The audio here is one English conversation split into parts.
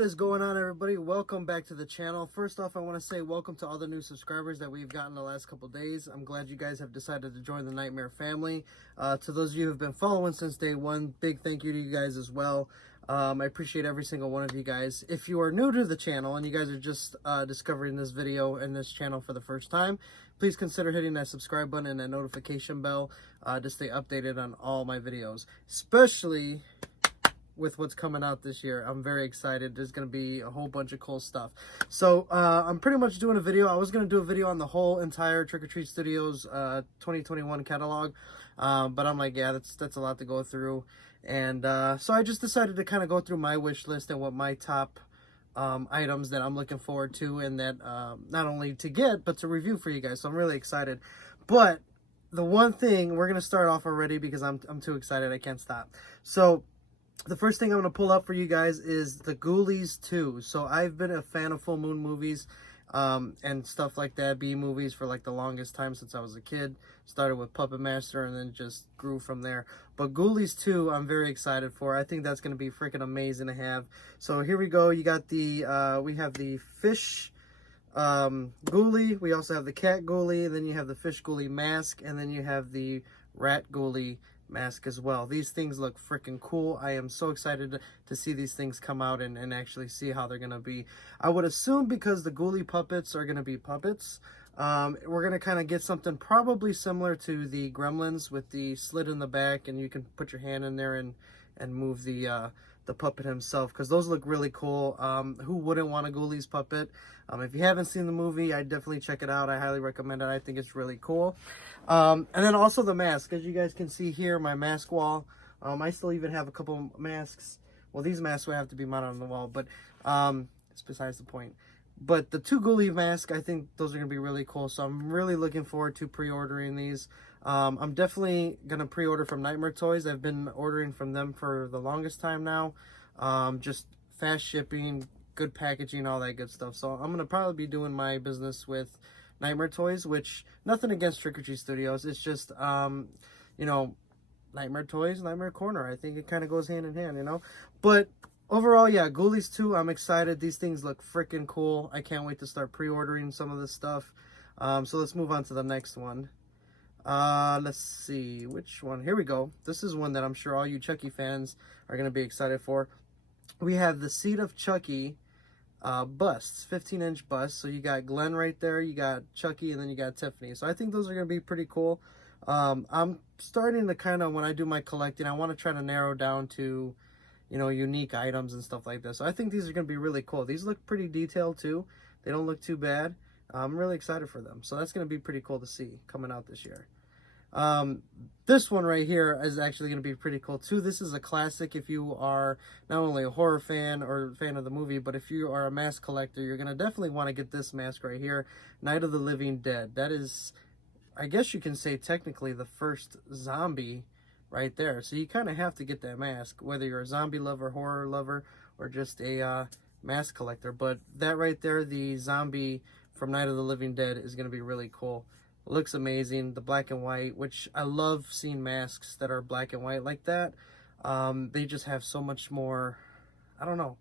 What is going on, everybody? Welcome back to the channel. First off, I want to say welcome to all the new subscribers that we've gotten the last couple days. I'm glad you guys have decided to join the Nightmare family. To those of you who have been following since day one, big thank you to you guys as well. I appreciate every single one of you guys. If you are new to the channel and you guys are just discovering this video and this channel for the first time, please consider hitting that subscribe button and that notification bell to stay updated on all my videos, especially with what's coming out this year. I'm very excited. There's going to be a whole bunch of cool stuff. So I'm pretty much doing a video. I was going to do a video on the whole entire Trick or Treat Studios 2021 catalog, but I'm like, yeah, that's a lot to go through. And so I just decided to kind of go through my wish list and what my top items that I'm looking forward to, and that not only to get but to review for you guys. So I'm really excited. But the one thing, we're going to start off already because I'm too excited. I can't stop. So the first thing I'm going to pull up for you guys is the Ghoulies II. So I've been a fan of full moon movies and stuff like that, B movies, for like the longest time since I was a kid. Started with Puppet Master and then just grew from there. But Ghoulies II, I'm very excited for. I think that's going to be freaking amazing to have. So here we go. You got the, we have the fish ghoulie. We also have the cat ghoulie. Then you have the fish ghoulie mask. And then you have the rat ghoulie mask as well. These things look freaking cool. I am so excited to see these things come out and actually see how they're going to be. I would assume because the ghoulie puppets are going to be puppets, we're going to kind of get something probably similar to the Gremlins with the slit in the back, and you can put your hand in there and move the puppet himself, because those look really cool. Who wouldn't want a Ghoulies puppet? If you haven't seen the movie, I'd definitely check it out. I highly recommend it. I think it's really cool. And then also the mask. As you guys can see here, my mask wall. I still even have a couple masks. Well, these masks would have to be mounted on the wall, but it's besides the point. But the two Ghoulie masks, I think those are going to be really cool. So I'm really looking forward to pre-ordering these. I'm definitely going to pre-order from Nightmare Toys. I've been ordering from them for the longest time now. Just fast shipping, good packaging, all that good stuff. So I'm going to probably be doing my business with Nightmare Toys, which, nothing against Trick or Treat Studios. It's just, you know, Nightmare Toys, Nightmare Corner. I think it kind of goes hand in hand, you know. But overall, yeah, Ghoulies 2, I'm excited. These things look freaking cool. I can't wait to start pre-ordering some of this stuff. So let's move on to the next one. Let's see, which one? Here we go. This is one that I'm sure all you Chucky fans are going to be excited for. We have the Seed of Chucky busts, 15-inch busts. So you got Glenn right there, you got Chucky, and then you got Tiffany. So I think those are going to be pretty cool. I'm starting to kind of, when I do my collecting, I want to try to narrow down to, you know, unique items and stuff like this. So I think these are going to be really cool. These look pretty detailed too. They don't look too bad. I'm really excited for them. So that's going to be pretty cool to see coming out this year. This one right here is actually going to be pretty cool too. This is a classic if you are not only a horror fan or fan of the movie, but if you are a mask collector, you're going to definitely want to get this mask right here, Night of the Living Dead. That is, I guess you can say, technically the first zombie right there. So you kind of have to get that mask, whether you're a zombie lover, horror lover, or just a mask collector. But that right there, the zombie from Night of the Living Dead, is going to be really cool. It looks amazing. The black and white, which I love seeing masks that are black and white like that. They just have so much more, I don't know,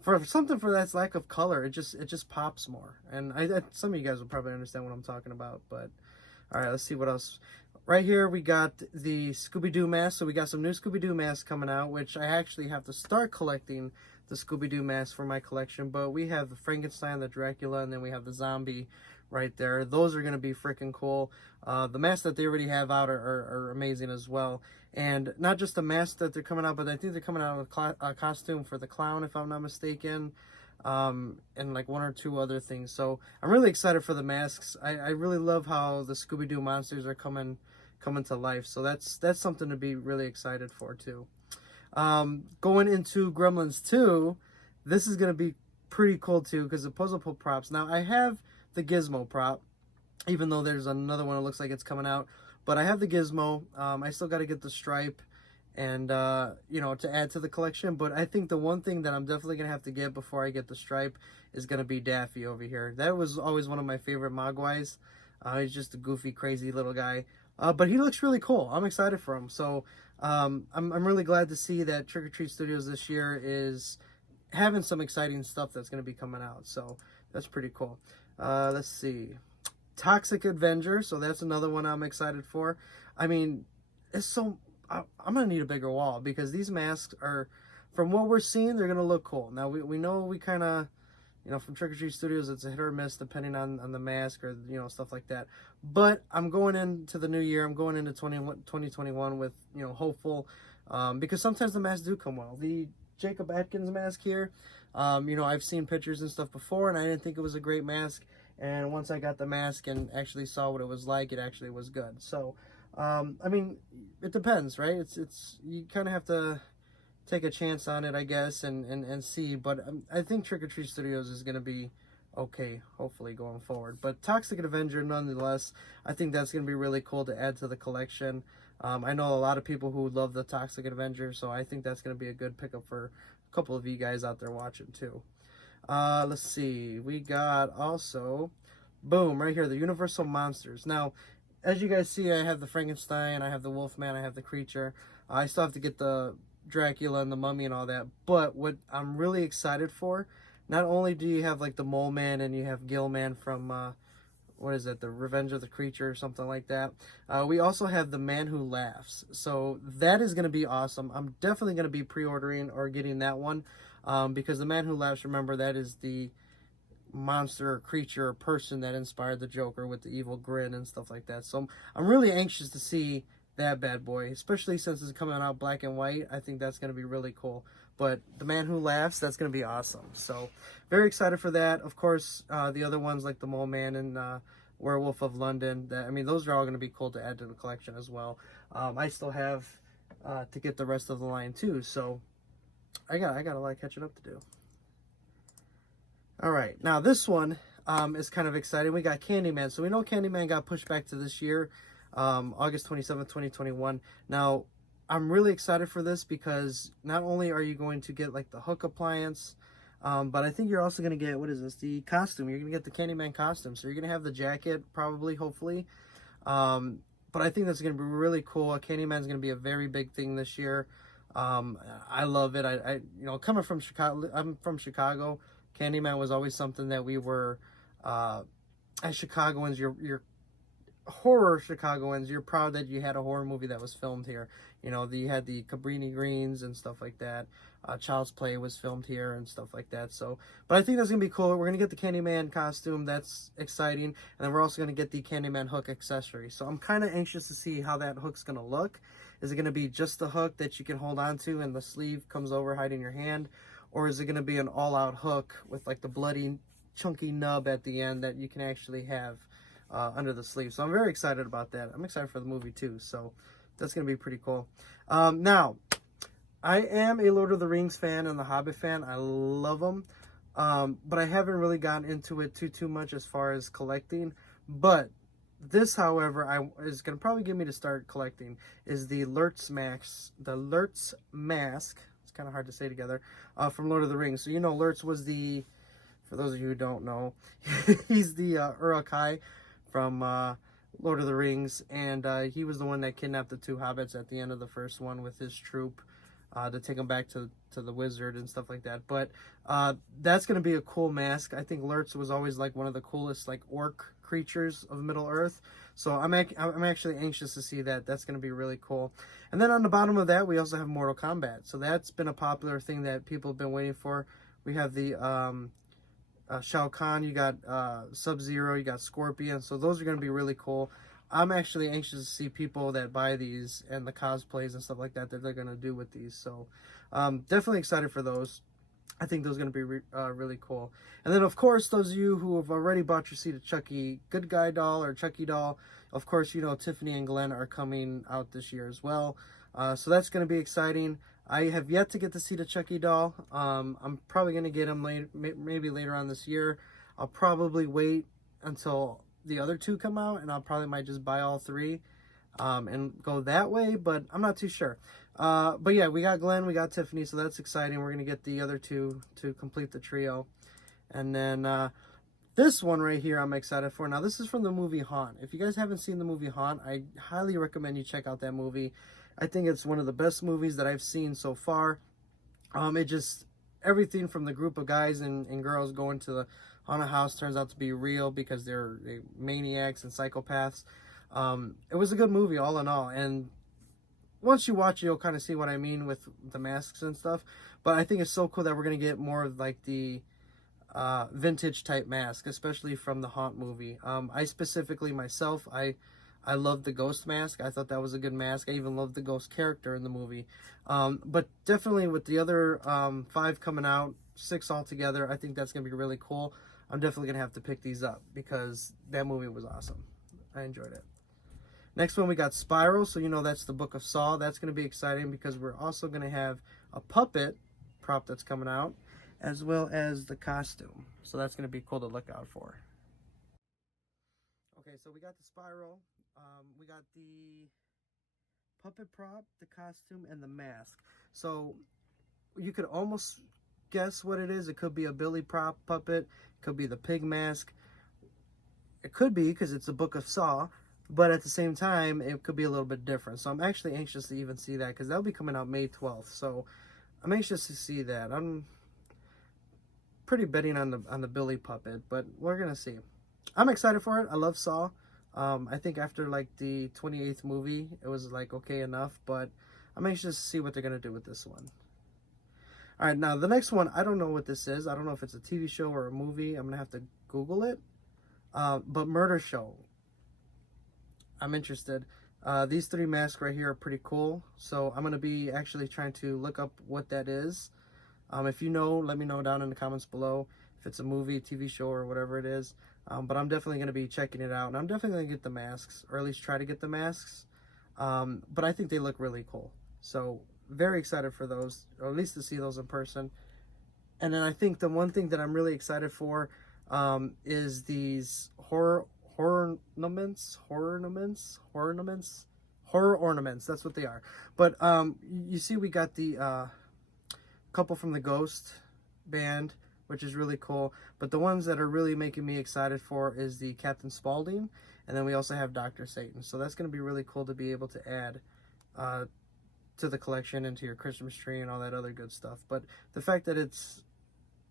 for something for that lack of color, it just pops more. And some of you guys will probably understand what I'm talking about. But all right, let's see what else. Right here we got the Scooby Doo Mask. So we got some new Scooby Doo masks coming out, which I actually have to start collecting the Scooby Doo mask for my collection. But we have the Frankenstein, the Dracula, and then we have the zombie right there. Those are going to be freaking cool. The masks that they already have out are amazing as well. And not just the masks that they're coming out, but I think they're coming out with a costume for the clown, if I'm not mistaken. And like one or two other things. So I'm really excited for the masks. I really love how the Scooby Doo monsters are coming to life. So that's something to be really excited for too. Going into Gremlins 2, this is going to be pretty cool too, because the puzzle props. Now I have the Gizmo prop, even though there's another one that looks like it's coming out, but I have the Gizmo. I still got to get the stripe and you know, to add to the collection. But I think the one thing that I'm definitely gonna have to get before I get the stripe is gonna be Daffy over here. That was always one of my favorite Mogwais. He's just a goofy, crazy little guy, but he looks really cool. I'm excited for him. So I'm really glad to see that Trick or Treat Studios this year is having some exciting stuff that's going to be coming out. So that's pretty cool. Let's see. Toxic Avenger. So that's another one I'm excited for. I mean, it's so... I'm going to need a bigger wall because these masks are, from what we're seeing, they're going to look cool. Now, we know we kind of, you know, from Trick or Treat Studios, it's a hit or miss depending on the mask or, you know, stuff like that. But I'm going into the new year. I'm going into 2021 with, you know, hopeful, because sometimes the masks do come well. The Jacob Atkins mask here, you know, I've seen pictures and stuff before, and I didn't think it was a great mask. And once I got the mask and actually saw what it was like, it actually was good. So, I mean, it depends, right? It's you kind of have to take a chance on it, I guess, and see. But I think Trick or Treat Studios is going to be okay, hopefully, going forward. But Toxic Avenger, nonetheless, I think that's going to be really cool to add to the collection. I know a lot of people who love the Toxic Avenger, so I think that's going to be a good pickup for a couple of you guys out there watching, too. Let's see. We got also, boom, right here, the Universal Monsters. Now, as you guys see, I have the Frankenstein, I have the Wolfman, I have the Creature. I still have to get the Dracula and the Mummy and all that. But what I'm really excited for, not only do you have like the Mole Man and you have Gillman from, what is it, the Revenge of the Creature or something like that. We also have the Man Who Laughs. So that is going to be awesome. I'm definitely going to be pre-ordering or getting that one. Because the Man Who Laughs, remember, that is the monster or creature or person that inspired the Joker with the evil grin and stuff like that. So I'm really anxious to see that bad boy, especially since it's coming out black and white. I think that's going to be really cool. But the Man Who Laughs, that's going to be awesome. So very excited for that. Of course, the other ones like the Mole Man and Werewolf of London, I mean, those are all going to be cool to add to the collection as well. I still have to get the rest of the line too, so I got a lot of catching up to do. All right, now this one is kind of exciting. We got Candyman. So we know Candyman got pushed back to this year, August 27th, 2021. Now, I'm really excited for this because not only are you going to get like the hook appliance, but I think you're also going to get, what is this, the costume. You're going to get the Candyman costume. So you're going to have the jacket probably, hopefully. But I think that's going to be really cool. Candyman's going to be a very big thing this year. I love it. I you know, coming from Chicago, I'm from Chicago. Candyman was always something that we were, as Chicagoans, you're horror Chicagoans, you're proud that you had a horror movie that was filmed here. You know, you had the Cabrini Greens and stuff like that. Child's Play was filmed here and stuff like that. So, but I think that's going to be cool. We're going to get the Candyman costume. That's exciting. And then we're also going to get the Candyman hook accessory. So I'm kind of anxious to see how that hook's going to look. Is it going to be just the hook that you can hold on to and the sleeve comes over hiding your hand? Or is it going to be an all-out hook with like the bloody, chunky nub at the end that you can actually have under the sleeve? So I'm very excited about that. I'm excited for the movie too. So that's going to be pretty cool. Now, I am a Lord of the Rings fan and the Hobbit fan. I love them. But I haven't really gotten into it too much as far as collecting. But this, however, is going to probably get me to start collecting, is the Lurtz Mask. The Lurtz Mask. Kind of hard to say together, from Lord of the Rings. So you know Lurtz was the, for those of you who don't know, he's the Uruk-hai from Lord of the Rings, and he was the one that kidnapped the two hobbits at the end of the first one with his troop to take them back to the wizard and stuff like that. But that's going to be a cool mask. I think Lurtz was always like one of the coolest like orc creatures of Middle Earth. So I'm actually anxious to see that. That's going to be really cool. And then on the bottom of that, we also have Mortal Kombat. So that's been a popular thing that people have been waiting for. We have the Shao Kahn, you got Sub-Zero, you got Scorpion. So those are going to be really cool. I'm actually anxious to see people that buy these and the cosplays and stuff like that they're going to do with these. So definitely excited for those. I think those are going to be really cool. And then, of course, those of you who have already bought your seat of Chucky Good Guy doll or Chucky doll, of course, you know Tiffany and Glenn are coming out this year as well. So that's going to be exciting. I have yet to get to see the Chucky doll. I'm probably going to get them maybe later on this year. I'll probably wait until the other two come out, and I'll probably might just buy all three and go that way, but I'm not too sure. But yeah, we got Glenn, we got Tiffany, so that's exciting. We're going to get the other two to complete the trio. And then this one right here I'm excited for. Now, this is from the movie Haunt. If you guys haven't seen the movie Haunt, I highly recommend you check out that movie. I think it's one of the best movies that I've seen so far. everything from the group of guys and girls going to the haunted house turns out to be real because they're maniacs and psychopaths. It was a good movie all in all, and once you watch it, you'll kind of see what I mean with the masks and stuff. But I think it's so cool that we're going to get more of like the vintage type mask, especially from the Haunt movie. I specifically myself, I loved the ghost mask. I thought that was a good mask. I even loved the ghost character in the movie. But definitely with the other 5 coming out, 6 altogether, I think that's going to be really cool. I'm definitely going to have to pick these up because that movie was awesome. I enjoyed it. Next one, we got Spiral. So, you know, that's the Book of Saw. That's going to be exciting because we're also going to have a puppet prop that's coming out, as well as the costume. So that's going to be cool to look out for. Okay, so we got the Spiral. We got the puppet prop, the costume, and the mask. So you could almost guess what it is. It could be a Billy prop puppet. It could be the pig mask. It could be because it's a Book of Saw. But at the same time, it could be a little bit different. So I'm actually anxious to even see that because that'll be coming out May 12th. So I'm anxious to see that. I'm pretty betting on the Billy puppet, but we're gonna see. I'm excited for it. I love Saw. I think after like the 28th movie, it was like okay enough, but I'm anxious to see what they're gonna do with this one. All right, now the next one, I don't know what this is. I don't know if it's a TV show or a movie. I'm gonna have to Google it. But Murder Show. I'm interested. These 3 masks right here are pretty cool. So I'm gonna be actually trying to look up what that is. If you know, let me know down in the comments below if it's a movie, TV show, or whatever it is. But I'm definitely going to be checking it out. And I'm definitely going to get the masks, or at least try to get the masks. But I think they look really cool. So very excited for those, or at least to see those in person. And then I think the one thing that I'm really excited for is these horror ornaments. That's what they are. But you see we got the couple from the Ghost band, which is really cool. But the ones that are really making me excited for is the Captain Spalding, and then we also have Dr. Satan. So that's going to be really cool to be able to add to the collection and to your Christmas tree and all that other good stuff. But the fact that it's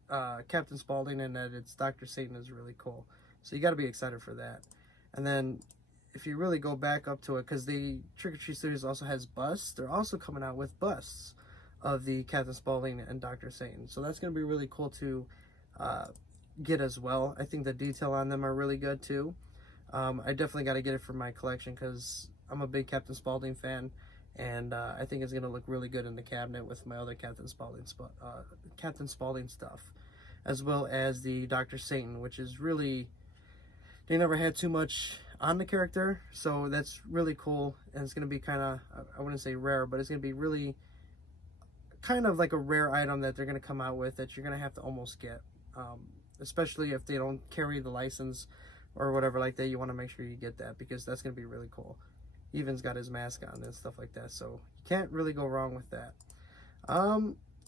Captain Spalding and that it's Dr. Satan is really cool. So you got to be excited for that. And then if you really go back up to it, because the Trick or Treat Studios also has busts, they're also coming out with busts of the Captain Spaulding and Dr. Satan. So that's going to be really cool to get as well. I think the detail on them are really good too. I definitely got to get it for my collection because I'm a big Captain Spaulding fan, and I think it's going to look really good in the cabinet with my other Captain Spaulding stuff, as well as the Dr. Satan, which is really, they never had too much on the character, so that's really cool. And it's going to be kind of, I wouldn't say rare, but it's going to be really kind of like a rare item that they're going to come out with that you're going to have to almost get, especially if they don't carry the license or whatever like that. You want to make sure you get that because that's going to be really cool. He even's got his mask on and stuff like that, so you can't really go wrong with that.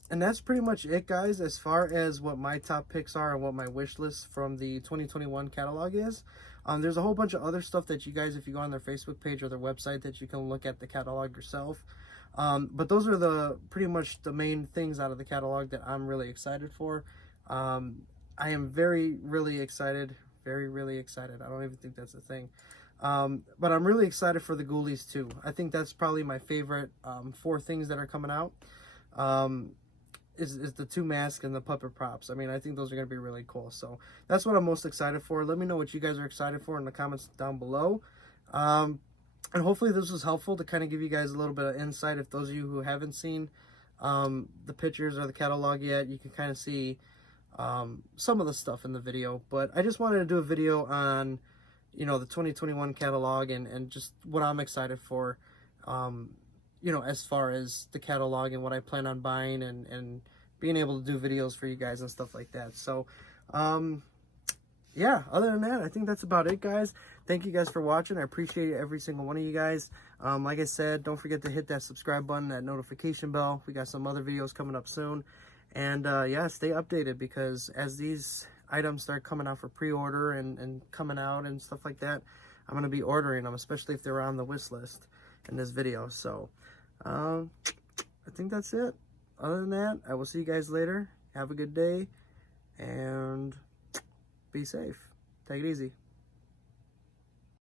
And that's pretty much it, guys, as far as what my top picks are and what my wish list from the 2021 catalog is. There's a whole bunch of other stuff that you guys, if you go on their Facebook page or their website, that you can look at the catalog yourself. But those are the pretty much the main things out of the catalog that I'm really excited for. I am really excited. Really excited. I don't even think that's a thing. But I'm really excited for the Ghoulies II. I think that's probably my favorite 4 things that are coming out. Is the 2 masks and the puppet props. I mean, I think those are going to be really cool. So that's what I'm most excited for. Let me know what you guys are excited for in the comments down below. And hopefully this was helpful to kind of give you guys a little bit of insight. If those of you who haven't seen the pictures or the catalog yet, you can kind of see some of the stuff in the video. But I just wanted to do a video on, you know, the 2021 catalog and just what I'm excited for, you know, as far as the catalog and what I plan on buying and being able to do videos for you guys and stuff like that. So, yeah, other than that, I think that's about it, guys. Thank you guys for watching. I appreciate every single one of you guys. Like I said, don't forget to hit that subscribe button, that notification bell. We got some other videos coming up soon. And yeah, stay updated because as these items start coming out for pre-order and coming out and stuff like that, I'm going to be ordering them, especially if they're on the wish list in this video. So I think that's it. Other than that, I will see you guys later. Have a good day, and be safe. Take it easy.